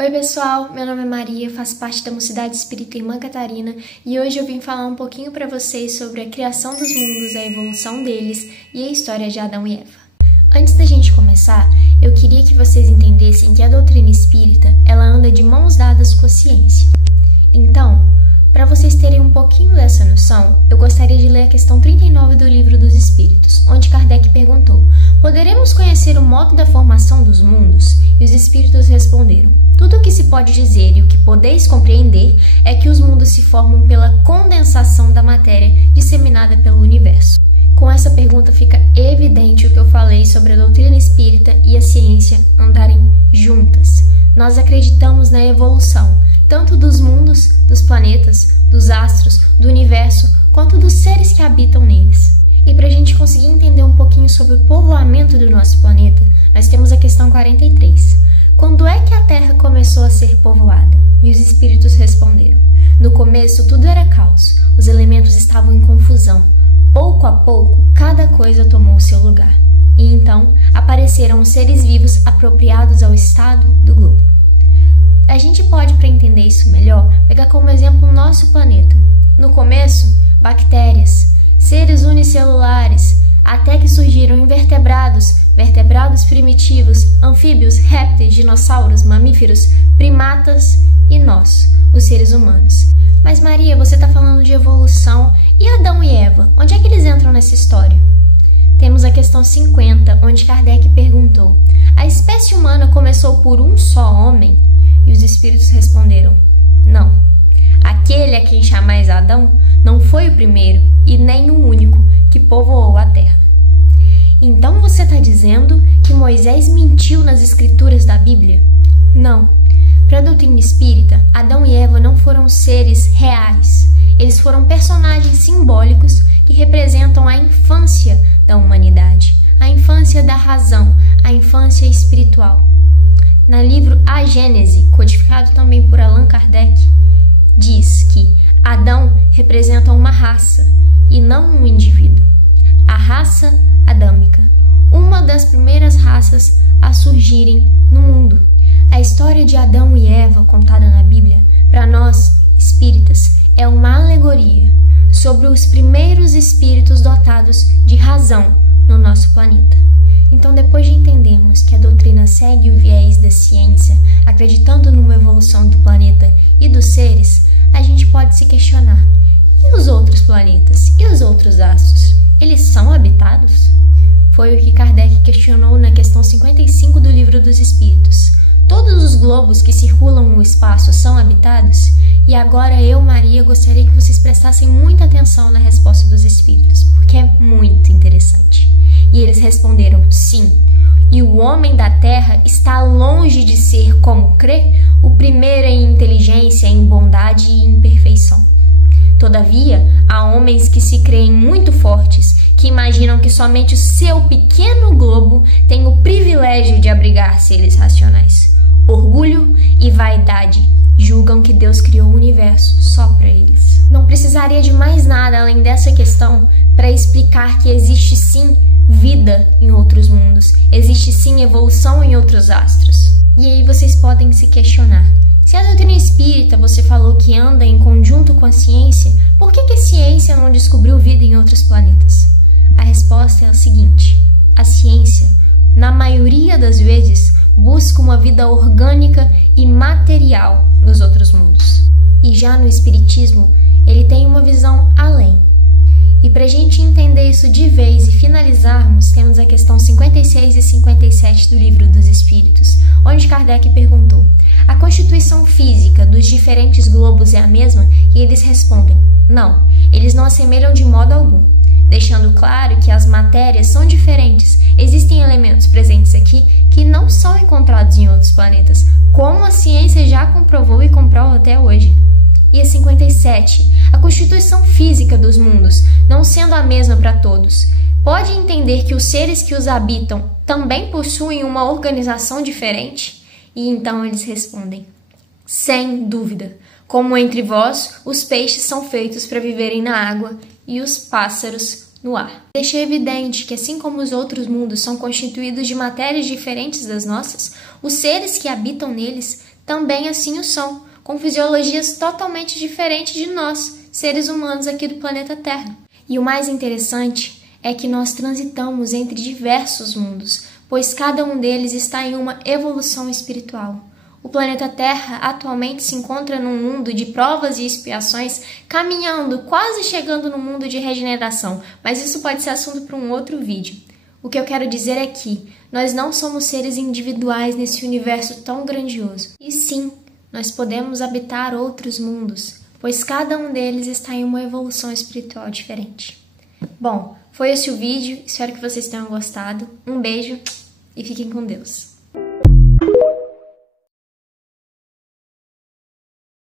Oi pessoal, meu nome é Maria, faço parte da Mocidade Espírita Irmã Catarina e hoje eu vim falar um pouquinho para vocês sobre a criação dos mundos, a evolução deles e a história de Adão e Eva. Antes da gente começar, eu queria que vocês entendessem que a doutrina espírita ela anda de mãos dadas com a ciência. Então, para vocês terem um pouquinho dessa noção, eu gostaria de ler a questão 39 do Livro dos Espíritos, onde Kardec perguntou: poderemos conhecer o modo da formação dos mundos? E os espíritos responderam: tudo o que se pode dizer e o que podeis compreender é que os mundos se formam pela condensação da matéria disseminada pelo universo. Com essa pergunta fica evidente o que eu falei sobre a doutrina espírita e a ciência andarem juntas. Nós acreditamos na evolução, tanto dos mundos, dos planetas, dos astros, do universo, quanto dos seres que habitam neles. E para a gente conseguir entender um pouquinho sobre o povoamento do nosso planeta, nós temos a questão 43. Quando é que a Terra começou a ser povoada? E os espíritos responderam: no começo tudo era caos, os elementos estavam em confusão. Pouco a pouco, cada coisa tomou o seu lugar. E então apareceram os seres vivos apropriados ao estado do globo. A gente pode, para entender isso melhor, pegar como exemplo o nosso planeta. No começo, bactérias, seres unicelulares, até que surgiram invertebrados, vertebrados primitivos, anfíbios, répteis, dinossauros, mamíferos, primatas e nós, os seres humanos. Mas Maria, você está falando de evolução, e Adão e Eva, onde é que eles entram nessa história? Temos a questão 50, onde Kardec perguntou: a espécie humana começou por um só homem? E os espíritos responderam: não. Aquele a quem chamais Adão não foi o primeiro e nem o único que povoou a terra. Então você está dizendo que Moisés mentiu nas escrituras da Bíblia? Não. Para a doutrina espírita, Adão e Eva não foram seres reais. Eles foram personagens simbólicos que representam a infância da humanidade, a infância da razão, a infância espiritual. No livro A Gênese, codificado também por Allan Kardec, diz que Adão representa uma raça e não um indivíduo. A raça adâmica, uma das primeiras raças a surgirem no mundo. A história de Adão e Eva, contada na Bíblia, para nós, espíritas, é uma alegoria sobre os primeiros espíritos dotados de razão no nosso planeta. Então, depois de entendermos que a doutrina segue o viés da ciência, acreditando numa evolução do planeta e dos seres, a gente pode se questionar: e os outros planetas? E os outros astros? Eles são habitados? Foi o que Kardec questionou na questão 55 do Livro dos Espíritos. Todos os globos que circulam o espaço são habitados? E agora eu, Maria, gostaria que vocês prestassem muita atenção na resposta dos espíritos, porque é muito interessante. E eles responderam: sim. E o homem da terra está longe de ser, como crê, o primeiro em inteligência, em bondade e em perfeição. Todavia, há homens que se creem muito fortes, que imaginam que somente o seu pequeno globo tem o privilégio de abrigar seres racionais. Orgulho e vaidade julgam que Deus criou o universo só para eles. Não precisaria de mais nada além dessa questão para explicar que existe sim vida em outros mundos, existe sim evolução em outros astros. E aí vocês podem se questionar: se a doutrina espírita você falou que anda em conjunto com a ciência, por que a ciência não descobriu vida em outros planetas? A resposta é a seguinte: a ciência, na maioria das vezes, busca uma vida orgânica e material nos outros mundos. E já no espiritismo, ele tem uma visão além. E para a gente entender isso de vez e finalizarmos, temos a questão 56 e 57 do Livro dos Espíritos, onde Kardec perguntou: a constituição física dos diferentes globos é a mesma? E eles respondem: não, eles não assemelham de modo algum, deixando claro que as matérias são diferentes. Existem elementos presentes aqui que não são encontrados em outros planetas, como a ciência já comprovou e comprova até hoje. E a 57, a constituição física dos mundos, não sendo a mesma para todos, pode entender que os seres que os habitam também possuem uma organização diferente? E então eles respondem: sem dúvida, como entre vós, os peixes são feitos para viverem na água e os pássaros no ar. Deixa evidente que, assim como os outros mundos são constituídos de matérias diferentes das nossas, os seres que habitam neles também assim o são, com fisiologias totalmente diferentes de nós, seres humanos aqui do planeta Terra. E o mais interessante é que nós transitamos entre diversos mundos, pois cada um deles está em uma evolução espiritual. O planeta Terra atualmente se encontra num mundo de provas e expiações, caminhando, quase chegando no mundo de regeneração, mas isso pode ser assunto para um outro vídeo. O que eu quero dizer é que nós não somos seres individuais nesse universo tão grandioso. E sim, nós podemos habitar outros mundos, pois cada um deles está em uma evolução espiritual diferente. Bom, foi esse o vídeo, espero que vocês tenham gostado. Um beijo e fiquem com Deus.